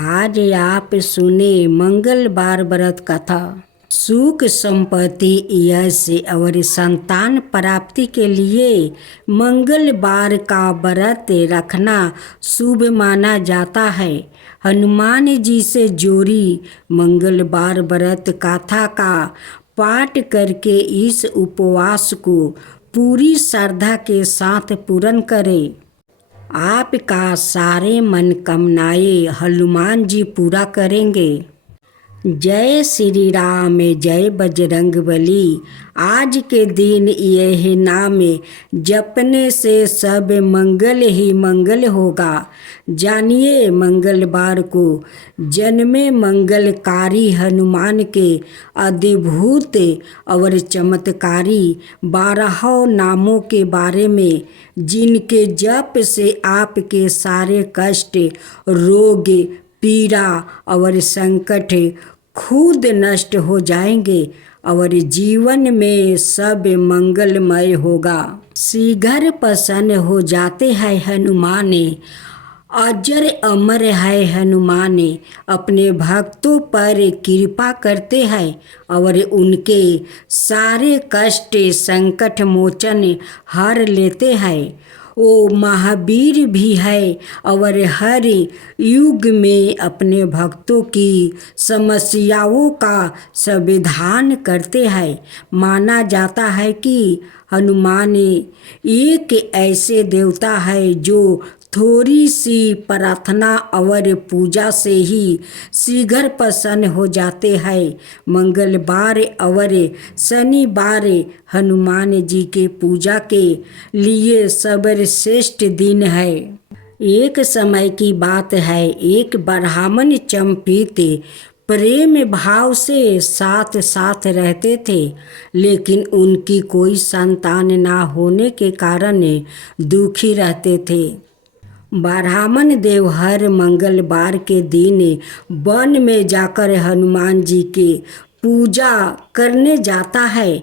आज आप सुने मंगलवार व्रत कथा। सुख संपत्ति यश और संतान प्राप्ति के लिए मंगलवार का व्रत रखना शुभ माना जाता है। हनुमान जी से जोड़ी मंगलवार व्रत कथा का पाठ करके इस उपवास को पूरी श्रद्धा के साथ पूर्ण करें। आपका सारे मनोकामनाएं हनुमान जी पूरा करेंगे। जय श्री राम, जय बजरंगबली। आज के दिन यह नाम जपने से सब मंगल ही मंगल होगा। जानिए, मंगलवार को जन्मे मंगलकारी हनुमान के अद्भुत और चमत्कारी 12 नामों के बारे में, जिनके जप से आपके सारे कष्ट, रोग, पीड़ा और संकट खुद नष्ट हो जाएंगे और जीवन में सब मंगलमय होगा। शीघ्र प्रसन्न हो जाते हैं हनुमान, अजर अमर है हनुमान। अपने भक्तों पर कृपा करते हैं और उनके सारे कष्ट संकट मोचन हर लेते हैं। वो महावीर भी है और हर युग में अपने भक्तों की समस्याओं का समाधान करते हैं। माना जाता है कि हनुमान एक ऐसे देवता है जो थोड़ी सी प्रार्थना और पूजा से ही शीघ्र प्रसन्न हो जाते हैं। मंगलवार और शनिवार हनुमान जी के पूजा के लिए सर्वश्रेष्ठ दिन है। एक समय की बात है, एक ब्राह्मण चंपित प्रेम भाव से साथ साथ रहते थे, लेकिन उनकी कोई संतान ना होने के कारण दुखी रहते थे। ब्राह्मण देव हर मंगलवार के दिन वन में जाकर हनुमान जी के पूजा करने जाता है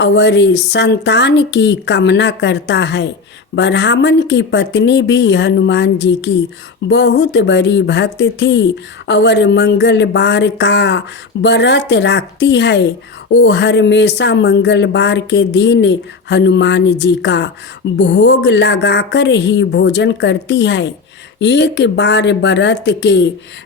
और संतान की कामना करता है। ब्राह्मण की पत्नी भी हनुमान जी की बहुत बड़ी भक्त थी और मंगलवार का व्रत रखती है। वो हमेशा मंगलवार के दिन हनुमान जी का भोग लगाकर ही भोजन करती है। एक बार व्रत के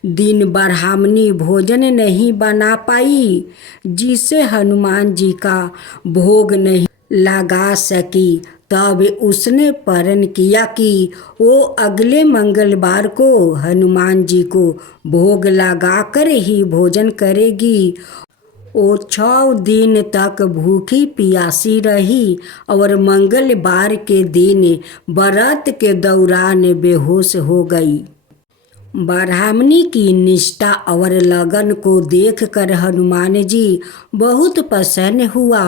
दिन ब्राह्मणी भोजन नहीं बना पाई, जिसे हनुमान जी का भोग नहीं लगा सकी। तब उसने प्रण किया कि वो अगले मंगलवार को हनुमान जी को भोग लगाकर ही भोजन करेगी। वो 6 दिन तक भूखी प्यासी रही और मंगलवार के दिन व्रत के दौरान बेहोश हो गई। ब्राह्मणी की निष्ठा और लगन को देखकर हनुमान जी बहुत प्रसन्न हुआ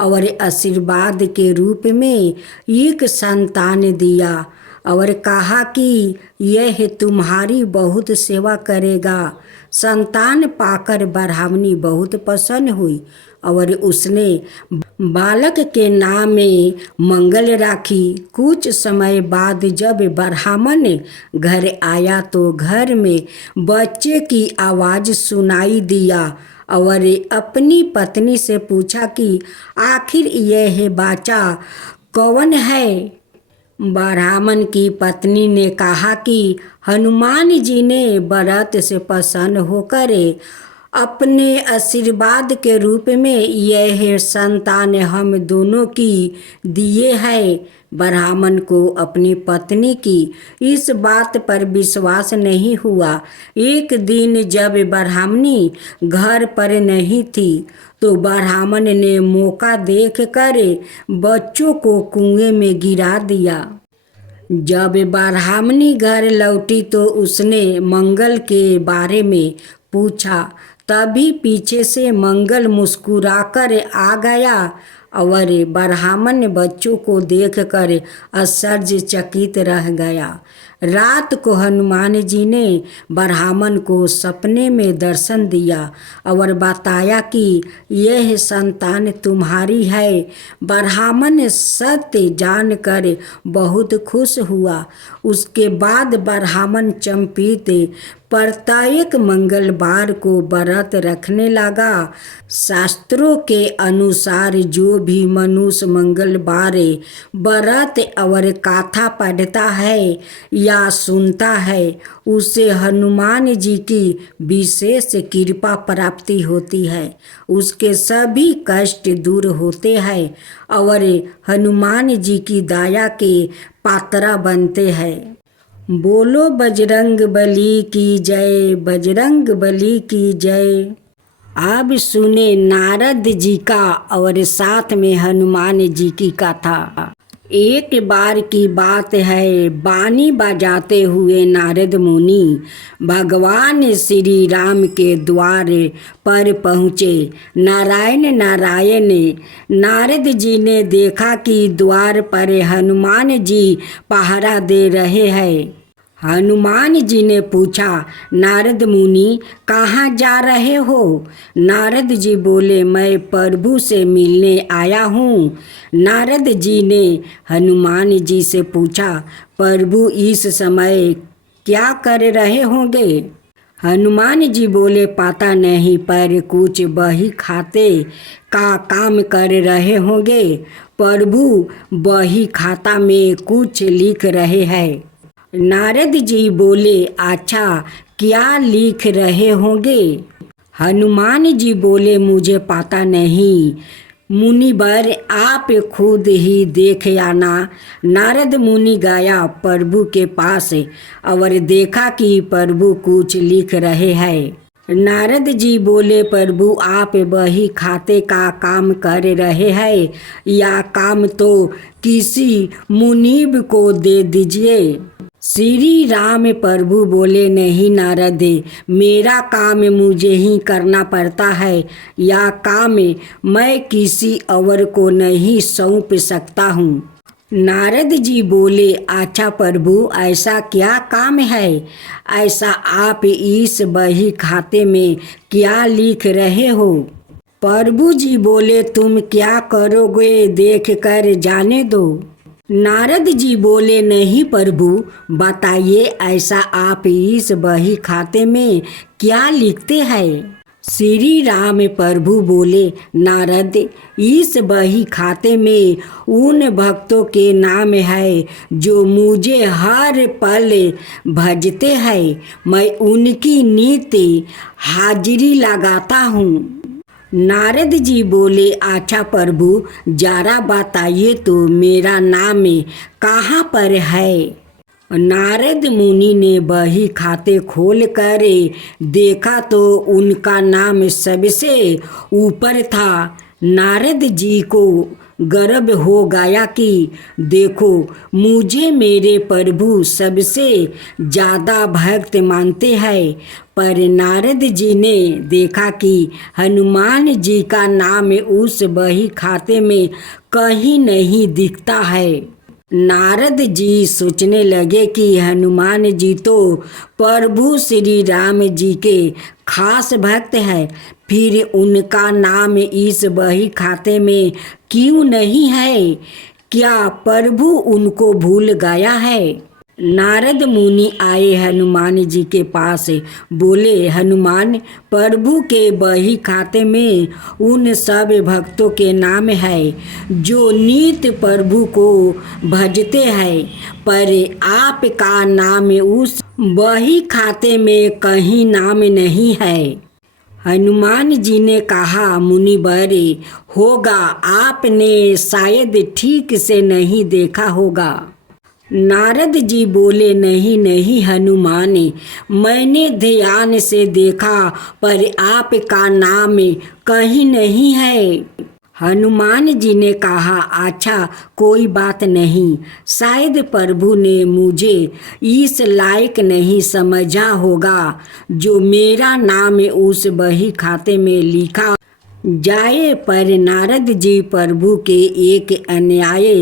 और आशीर्वाद के रूप में एक संतान दिया और कहा कि यह तुम्हारी बहुत सेवा करेगा। संतान पाकर ब्राह्मणी बहुत प्रसन्न हुई और उसने बालक के नाम में मंगल राखी। कुछ समय बाद जब ब्राह्मण घर आया तो घर में बच्चे की आवाज़ सुनाई दिया और अपनी पत्नी से पूछा कि आखिर यह बच्चा कौन है। ब्राह्मण की पत्नी ने कहा कि हनुमान जी ने व्रत से प्रसन्न होकर अपने आशीर्वाद के रूप में यह संतान हम दोनों की दिए है। ब्राह्मण को अपनी पत्नी की इस बात पर विश्वास नहीं हुआ। एक दिन जब ब्राह्मणी घर पर नहीं थी तो ब्राह्मण ने मौका देखकर बच्चों को कुएं में गिरा दिया। जब ब्राह्मणी घर लौटी तो उसने मंगल के बारे में पूछा। तभी पीछे से मंगल मुस्कुराकर आ गया और ब्राह्मण बच्चों को देखकर आश्चर्यचकित रह गया। रात को हनुमान जी ने ब्राह्मण को सपने में दर्शन दिया और बताया कि यह संतान तुम्हारी है। ब्राह्मण सत्य जानकर बहुत खुश हुआ। उसके बाद ब्राह्मण चंपित प्रत्येक मंगलवार को व्रत रखने लगा। शास्त्रों के अनुसार जो भी मनुष्य मंगलवार व्रत और कथा पढ़ता है या सुनता है उसे हनुमान जी की विशेष कृपा प्राप्ति होती है। उसके सभी कष्ट दूर होते हैं और हनुमान जी की दया के पात्र बनते हैं। बोलो बजरंग बली की जय, बजरंग बली की जय। अब सुने नारद जी का और साथ में हनुमान जी की कथा। एक बार की बात है, बानी बजाते हुए नारद मुनि भगवान श्री राम के द्वार पर पहुँचे। नारायण नारायण। नारद जी ने देखा कि द्वार पर हनुमान जी पहरा दे रहे हैं। हनुमान जी ने पूछा, नारद मुनि कहाँ जा रहे हो? नारद जी बोले, मैं प्रभु से मिलने आया हूँ। नारद जी ने हनुमान जी से पूछा, प्रभु इस समय क्या कर रहे होंगे? हनुमान जी बोले, पता नहीं, पर कुछ बही खाते का काम कर रहे होंगे। प्रभु बही खाता में कुछ लिख रहे हैं। नारद जी बोले, अच्छा क्या लिख रहे होंगे? हनुमान जी बोले, मुझे पता नहीं, मुनिवर आप खुद ही देख आना। नारद मुनि गया प्रभु के पास और देखा कि प्रभु कुछ लिख रहे हैं। नारद जी बोले, प्रभु आप बही खाते का काम कर रहे हैं, या काम तो किसी मुनीब को दे दीजिए। श्री राम प्रभु बोले, नहीं नारद, मेरा काम मुझे ही करना पड़ता है, या काम मैं किसी और को नहीं सौंप सकता हूँ। नारद जी बोले, अच्छा प्रभु ऐसा क्या काम है? ऐसा आप इस बही खाते में क्या लिख रहे हो? प्रभु जी बोले, तुम क्या करोगे देख कर जाने दो। नारद जी बोले, नहीं प्रभु बताइए, ऐसा आप इस बही खाते में क्या लिखते हैं? श्री राम प्रभु बोले, नारद इस बही खाते में उन भक्तों के नाम है जो मुझे हर पल भजते हैं। मैं उनकी नित्य हाजिरी लगाता हूँ। नारद जी बोले, अच्छा प्रभु जरा बताइए तो मेरा नाम कहाँ पर है? नारद मुनि ने बही खाते खोल कर देखा तो उनका नाम सबसे ऊपर था। नारद जी को गर्व हो गया कि देखो, मुझे मेरे प्रभु सबसे ज़्यादा भक्त मानते हैं। पर नारद जी ने देखा कि हनुमान जी का नाम उस बही खाते में कहीं नहीं दिखता है। नारद जी सोचने लगे कि हनुमान जी तो प्रभु श्री राम जी के खास भक्त हैं, फिर उनका नाम इस बही खाते में क्यों नहीं है? क्या प्रभु उनको भूल गया है? नारद मुनि आए हनुमान जी के पास, बोले, हनुमान प्रभु के बही खाते में उन सब भक्तों के नाम है जो नित्य प्रभु को भजते हैं, पर आपका नाम उस बही खाते में कहीं नाम नहीं है। हनुमान जी ने कहा, मुनिवर होगा, आपने शायद ठीक से नहीं देखा होगा। नारद जी बोले, नहीं नहीं हनुमान, मैंने ध्यान से देखा पर आपका नाम कहीं नहीं है। हनुमान जी ने कहा, अच्छा कोई बात नहीं, शायद प्रभु ने मुझे इस लायक नहीं समझा होगा जो मेरा नाम उस बही खाते में लिखा जाए पर नारद जी प्रभु के एक अन्याय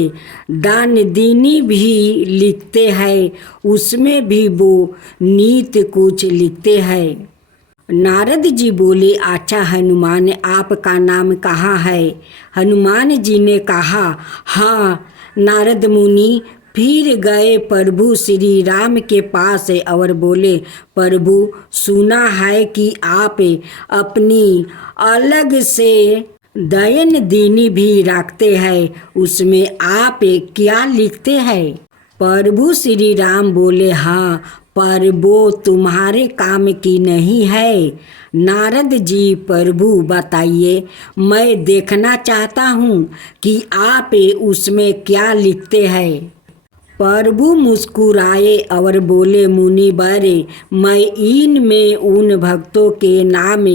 दान दीनी भी लिखते हैं, उसमें भी वो नीत कुछ लिखते हैं। नारद जी बोले, अच्छा हनुमान, आपका नाम कहाँ है? हनुमान जी ने कहा, हाँ। नारद मुनि फिर गए प्रभु श्री राम के पास और बोले, प्रभु सुना है कि आप अपनी अलग से दयन दीनी भी रखते हैं, उसमें आप क्या लिखते हैं? प्रभु श्री राम बोले, हाँ, पर वो तुम्हारे काम की नहीं है। नारद जी, प्रभु बताइए, मैं देखना चाहता हूँ कि आप उसमें क्या लिखते हैं। प्रभु मुस्कुराए और बोले, मुनिवर, मैं इनमें उन भक्तों के नाम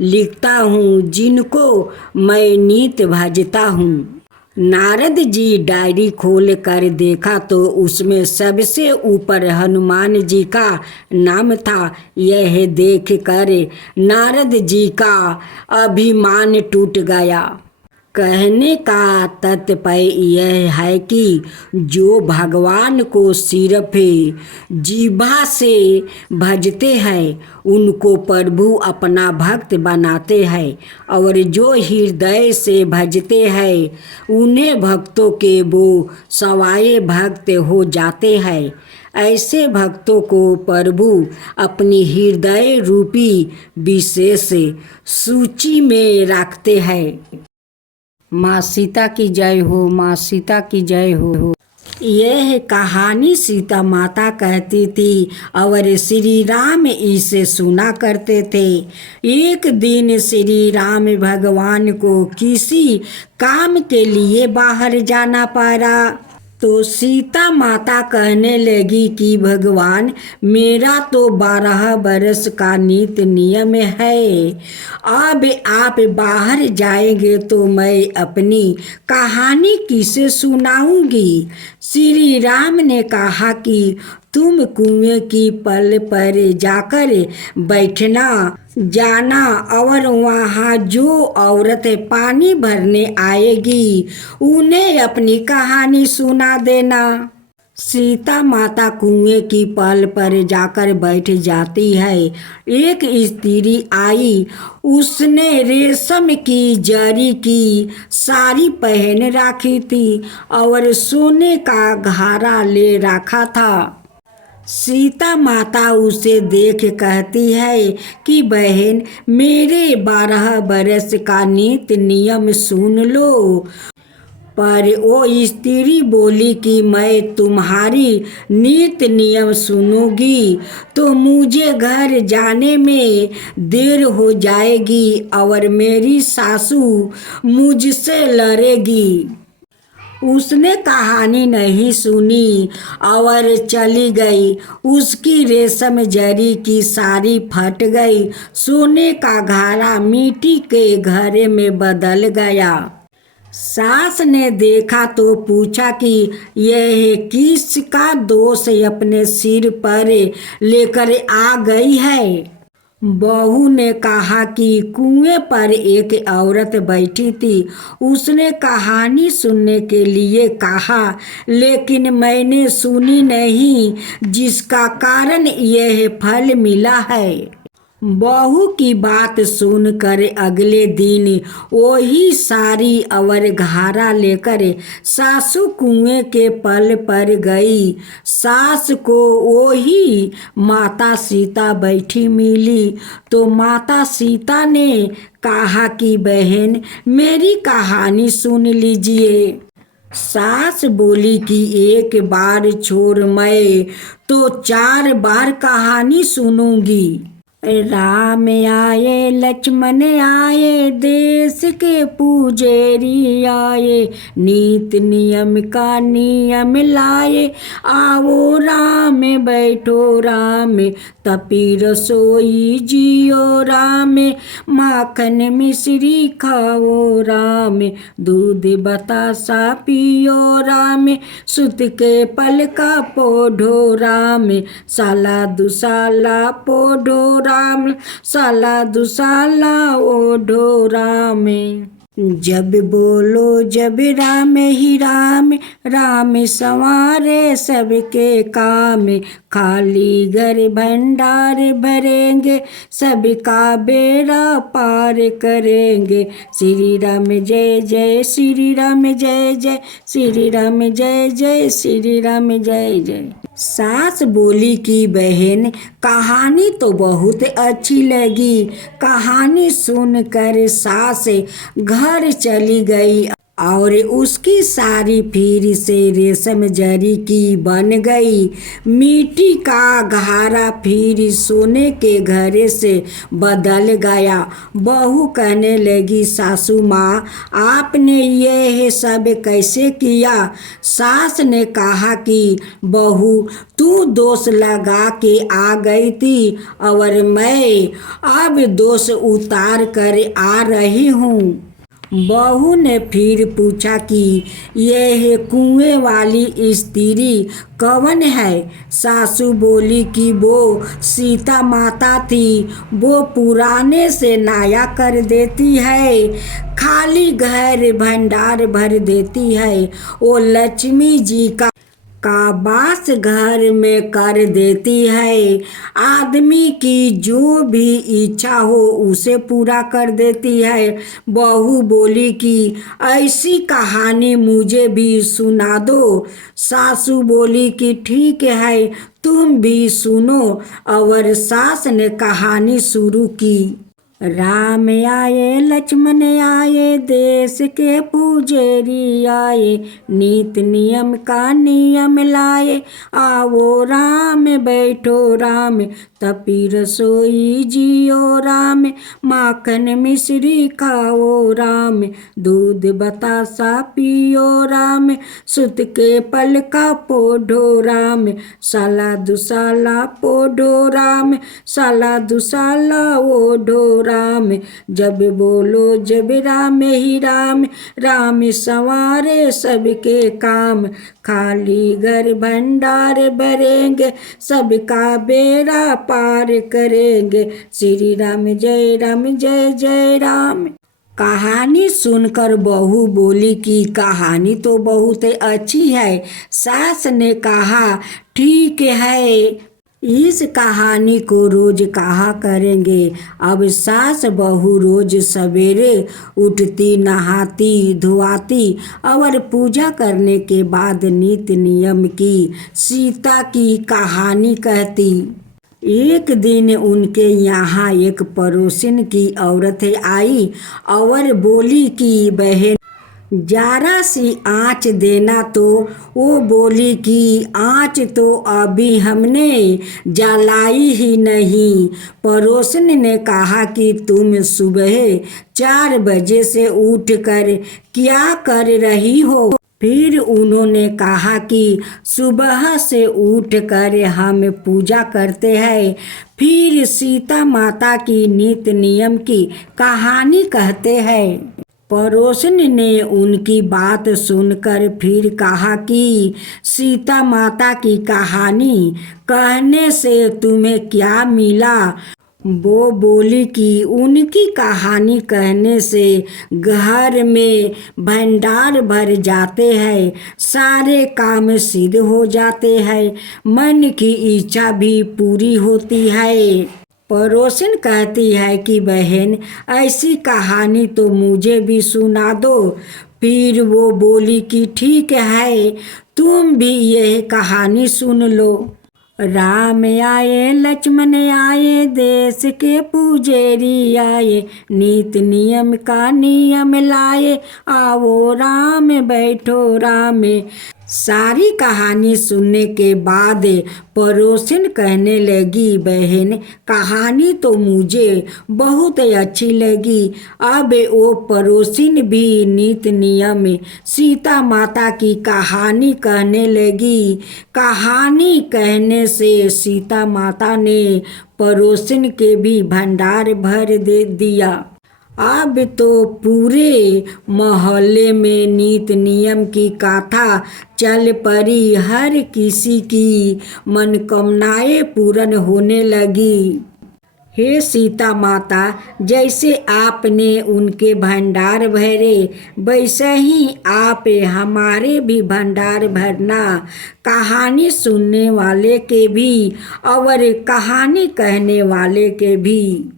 लिखता हूँ जिनको मैं नित भजता हूँ। नारद जी डायरी खोल कर देखा तो उसमें सबसे ऊपर हनुमान जी का नाम था। यह देख कर नारद जी का अभिमान टूट गया। कहने का तात्पर्य यह है कि जो भगवान को सिर्फ जीभा से भजते हैं उनको प्रभु अपना भक्त बनाते हैं, और जो हृदय से भजते हैं उन्हें भक्तों के वो सवाए भक्त हो जाते हैं। ऐसे भक्तों को प्रभु अपनी हृदय रूपी विशेष सूची में रखते हैं। माँ सीता की जय हो, माँ सीता की जय हो। यह कहानी सीता माता कहती थी और श्री राम इसे सुना करते थे। एक दिन श्री राम भगवान को किसी काम के लिए बाहर जाना पड़ा तो सीता माता कहने लगी कि भगवान, मेरा तो 12 बरस का नित नियम है, अब आप बाहर जाएंगे तो मैं अपनी कहानी किसे सुनाऊंगी? श्री राम ने कहा कि तुम कुएं की पल पर जाकर बैठना जाना और वहाँ जो औरत पानी भरने आएगी उन्हें अपनी कहानी सुना देना। सीता माता कुएं की पल पर जाकर बैठ जाती है। एक स्त्री आई, उसने रेशम की जरी की साड़ी पहन रखी थी और सोने का घारा ले रखा था। सीता माता उसे देख कहती है कि बहन, मेरे 12 बरस का नित नियम सुन लो। पर वो स्त्री बोली कि मैं तुम्हारी नित नियम सुनूंगी तो मुझे घर जाने में देर हो जाएगी और मेरी सासू मुझसे लड़ेगी। उसने कहानी नहीं सुनी और चली गई। उसकी रेशम जरी की साड़ी फट गई, सोने का घारा मिट्टी के घड़े में बदल गया। सास ने देखा तो पूछा कि यह किसका दोष अपने सिर पर लेकर आ गई है। बहू ने कहा कि कुएं पर एक औरत बैठी थी, उसने कहानी सुनने के लिए कहा, लेकिन मैंने सुनी नहीं, जिसका कारण यह फल मिला है। बहू की बात सुनकर अगले दिन वही साड़ी और घारा लेकर सासू कुएं के पल पर गई। सास को वही माता सीता बैठी मिली तो माता सीता ने कहा कि बहन, मेरी कहानी सुन लीजिए। सास बोली कि एक बार छोड़, मैं तो 4 बार कहानी सुनूंगी। राम आए, लक्ष्मण आए, देश के पुजेरी आए, नीत नियम का नियम लाए, आओ राम बैठो राम, तपी रसोई जियो राम, माखन मिश्री खाओ राम, दूध बतासा पियो राम, सुत के पल का पोढ़ो राम, साला दुसाला पोढ़ो राम, राम साला दुसाला ओढ़ो राम। जब बोलो जब राम ही राम, राम संवारे सबके काम। खाली घर भंडार भरेंगे, सबका बेड़ा पार करेंगे। श्री राम जय जय श्री राम जय जय, श्री राम जय जय श्री राम जय जय। सास बोली कि बहन कहानी तो बहुत अच्छी लगी। कहानी सुनकर सास घर चली गई और उसकी साड़ी फिर से रेशम जरी की बन गई। मिट्टी का घड़ा फिर सोने के घड़े से बदल गया। बहू कहने लगी सासू माँ आपने ये सब कैसे किया। सास ने कहा कि बहू तू दोष लगा के आ गई थी और मैं अब दोष उतार कर आ रही हूँ। बहू ने फिर पूछा कि यह कुएं वाली स्त्री कौन है। सासू बोली कि वो सीता माता थी। वो पुराने से नया कर देती है, खाली घर भंडार भर देती है। वो लक्ष्मी जी का वास घर में कर देती है। आदमी की जो भी इच्छा हो उसे पूरा कर देती है। बहू बोली कि ऐसी कहानी मुझे भी सुना दो। सासू बोली कि ठीक है तुम भी सुनो। और सास ने कहानी शुरू की। राम आए लक्ष्मण आए, देश के पुजेरी आए। नीत नियम का नियम लाए, आओ राम बैठो राम। तपी रसोई जियो राम, माखन मिश्री खाओ राम। दूध बतासा पियो राम, सुत के पल का पोढ़ो राम। साला दुसाला पोढ़ो राम, साला दुसाला ओढ़ो राम। जब बोलो जब राम ही राम, राम संवारे सबके काम। खाली घर भंडार भरेंगे, सबका बेड़ा पार करेंगे। श्री राम जय जय राम। कहानी सुनकर बहू बोली कि कहानी तो बहुत अच्छी है। सास ने कहा ठीक है इस कहानी को रोज कहा करेंगे। अब सास बहू रोज सवेरे उठती, नहाती धुआती और पूजा करने के बाद नित्य नियम की सीता की कहानी कहती। एक दिन उनके यहाँ एक पड़ोसिन की औरत आई और बोली कि बहन जरा सी आँच देना। तो वो बोली कि आँच तो अभी हमने जलाई ही नहीं। पड़ोसन ने कहा कि तुम सुबह 4 बजे से उठकर क्या कर रही हो। फिर उन्होंने कहा कि सुबह से उठकर हम पूजा करते हैं, फिर सीता माता की नित्य नियम की कहानी कहते हैं। पड़ोसन ने उनकी बात सुनकर फिर कहा कि सीता माता की कहानी कहने से तुम्हें क्या मिला। वो बोली कि उनकी कहानी कहने से घर में भंडार भर जाते हैं, सारे काम सिद्ध हो जाते हैं, मन की इच्छा भी पूरी होती है। पड़ोसन कहती है कि बहन ऐसी कहानी तो मुझे भी सुना दो। फिर वो बोली कि ठीक है तुम भी यह कहानी सुन लो। राम आए लक्ष्मण आए, देश के पुजेरी आए। नीति नियम का नियम लाए, आओ राम बैठो राम। सारी कहानी सुनने के बाद पड़ोसिन कहने लगी बहन कहानी तो मुझे बहुत अच्छी लगी। अब वो पड़ोसिन भी नित्य नियम सीता माता की कहानी कहने लगी। कहानी कहने से सीता माता ने पड़ोसिन के भी भंडार भर दे दिया। अब तो पूरे मोहल्ले में नित्य नियम की गाथा चल पड़ी। हर किसी की मनोकामनाएं पूर्ण होने लगी। हे सीता माता, जैसे आपने उनके भंडार भरे वैसे ही आप हमारे भी भंडार भरना, कहानी सुनने वाले के भी और कहानी कहने वाले के भी।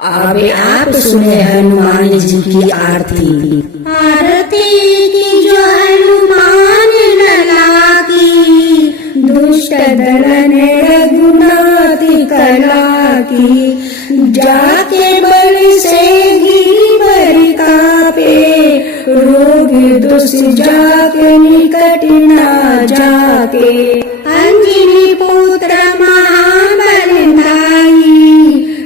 अब आप सुने हनुमान जी की आरती। आरती की जो हनुमान लला की, दुष्ट दलन रघुनाथ कला की। जाके बल से गिरवर कापे, रोग दुष्ट जाके निकट न जाके। अंजनी पुत्र महाबलदाई,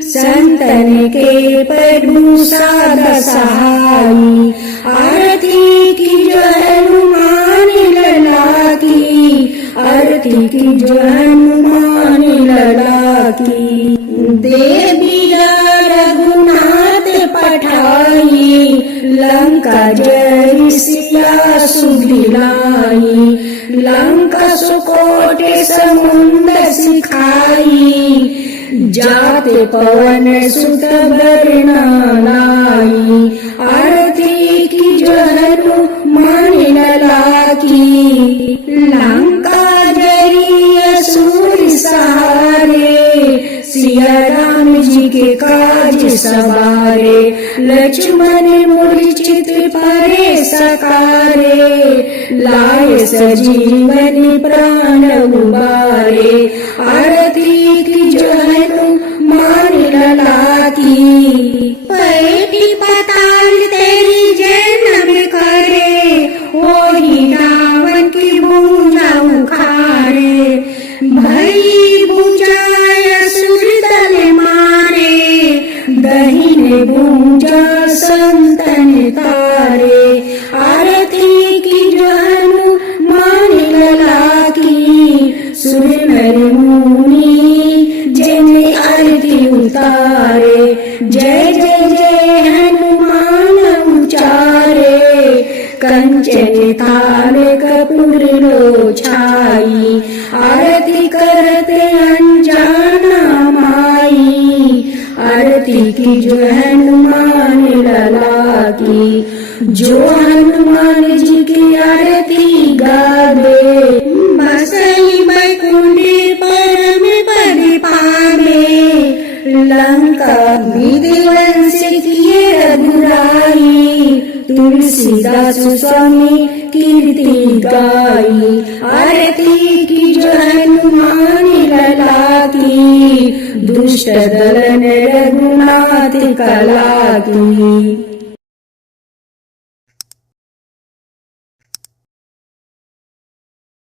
संतन के प्रभु सदा सहाई। आरती की जो हनुमान लला की, आरती की जो हनुमान लला की। देवी रघुनाथ पठाई, लंका जय सिया सुधिलाई। लंका सुकोट समुद्र सिखाई, जाते पवन सुत बरना लाई। आरती की जो हनुमान लला की, लंका जरी असुर सहारे। सिया राम जी के काज सवारे, लक्ष्मण मूर्छित परे सकारे। लाए सजीवन प्राण उबारे, आरती की जो हनुमान लला की। पैठी पाताल तेरी जन्म करे, होई रावण की भुजा उखाड़े। भई भुजा असुर दल मारे, दहिने भुजा संतन तारे। आरती की जो हनुमान लला की, सुर नर मुनि जिन्हें आरती उतारे। जय जय जय हनुमान उचारे, कंचन थाल कपूर लो छाई। आरती करते अनजाना माई, आरती की जो हनुमान लला की। जो हनुमान जी की आरती गावे, बसई बैकुंठ परम पद पावे। लंका विध्वंस किए रघुराई, तुलसीदास स्वामी कीर्ति गाई। आरती की जो हनुमान लला की, दुष्ट दलन रघुनाथ कला की।